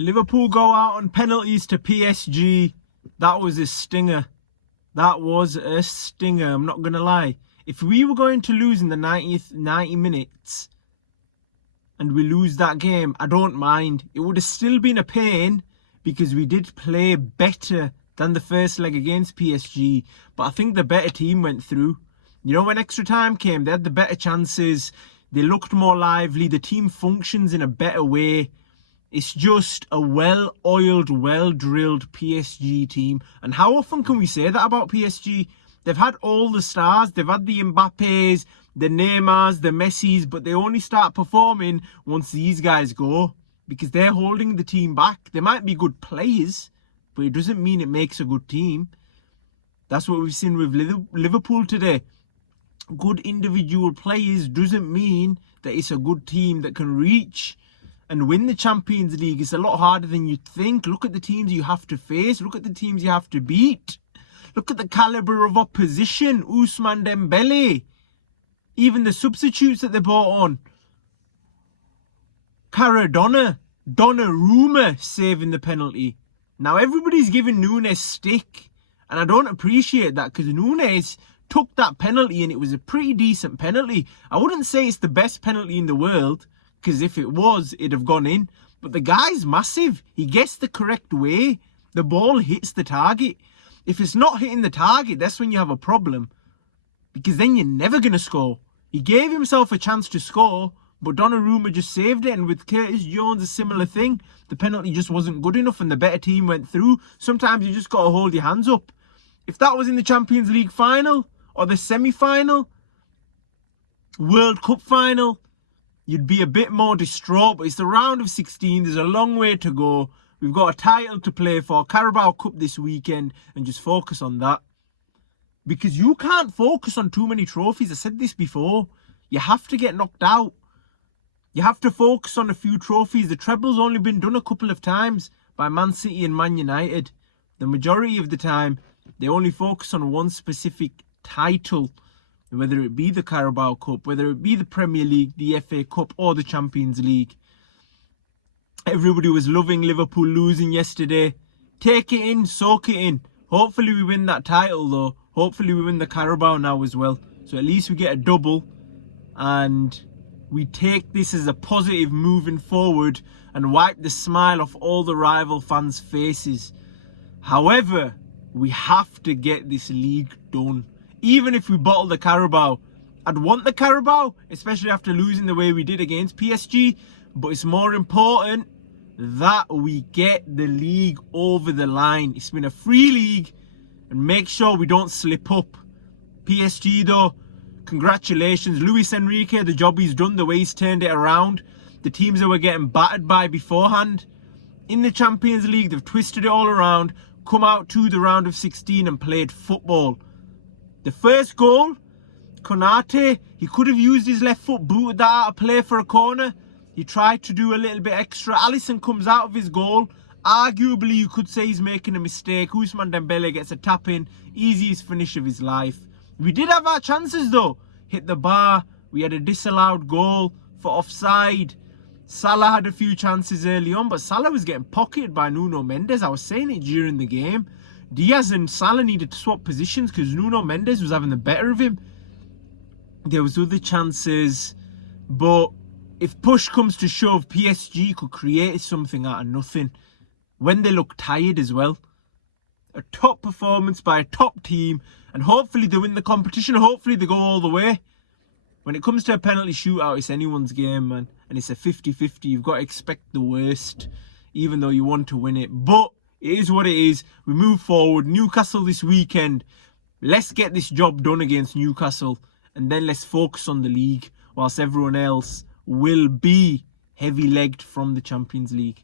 Liverpool go out on penalties to PSG. That was a stinger. That was a stinger, I'm not going to lie. If we were going to lose in the 90 minutes and we lose that game, I don't mind. It would have still been a pain because we did play better than the first leg against PSG. But I think the better team went through. You know, when extra time came, they had the better chances. They looked more lively. The team functions in a better way. It's just a well-oiled, well-drilled PSG team. And how often can we say that about PSG? They've had all the stars. They've had the Mbappes, the Neymars, the Messis, but they only start performing once these guys go because they're holding the team back. They might be good players, but it doesn't mean it makes a good team. That's what we've seen with Liverpool today. Good individual players doesn't mean that it's a good team that can reach and win the Champions League. It's a lot harder than you'd think. Look at the teams you have to face. Look at the teams you have to beat. Look at the calibre of opposition. Ousmane Dembele. Even the substitutes that they brought on. Donnarumma saving the penalty. Now everybody's giving Núñez stick. And I don't appreciate that because Núñez took that penalty and it was a pretty decent penalty. I wouldn't say it's the best penalty in the world, because if it was, it'd have gone in. But the guy's massive. He gets the correct way. The ball hits the target. If it's not hitting the target, that's when you have a problem. Because then you're never going to score. He gave himself a chance to score, but Donnarumma just saved it. And with Curtis Jones, a similar thing. The penalty just wasn't good enough and the better team went through. Sometimes you just got to hold your hands up. If that was in the Champions League final or the semi-final, World Cup final, you'd be a bit more distraught, but it's the round of 16. There's a long way to go. We've got a title to play for, Carabao Cup this weekend, and just focus on that. Because you can't focus on too many trophies. I said this before. You have to get knocked out. You have to focus on a few trophies. The treble's only been done a couple of times by Man City and Man United. The majority of the time, they only focus on one specific title. Whether it be the Carabao Cup, whether it be the Premier League, the FA Cup or the Champions League. Everybody was loving Liverpool losing yesterday. Take it in, soak it in. Hopefully we win that title though. Hopefully we win the Carabao now as well. So at least we get a double and we take this as a positive moving forward and wipe the smile off all the rival fans' faces. However, we have to get this league done. Even if we bottle the Carabao, I'd want the Carabao, especially after losing the way we did against PSG. But it's more important that we get the league over the line. It's been a free league and make sure we don't slip up. PSG though, congratulations. Luis Enrique, the job he's done, the way he's turned it around. The teams that were getting battered by beforehand. In the Champions League, they've twisted it all around, come out to the round of 16 and played football. The first goal, Konate, he could have used his left foot, booted that out of play for a corner. He tried to do a little bit extra. Alisson comes out of his goal. Arguably, you could say he's making a mistake. Ousmane Dembele gets a tap in. Easiest finish of his life. We did have our chances though. Hit the bar. We had a disallowed goal for offside. Salah had a few chances early on, but Salah was getting pocketed by Nuno Mendes. I was saying it during the game. Diaz and Salah needed to swap positions because Nuno Mendes was having the better of him. There was other chances, but if push comes to shove, PSG could create something out of nothing when they look tired as well. A top performance by a top team, and hopefully they win the competition. Hopefully they go all the way. When it comes to a penalty shootout, it's anyone's game, man. And it's a 50-50. You've got to expect the worst, even though you want to win it. But it is what it is. We move forward. Newcastle this weekend. Let's get this job done against Newcastle. And then let's focus on the league, whilst everyone else will be heavy-legged from the Champions League.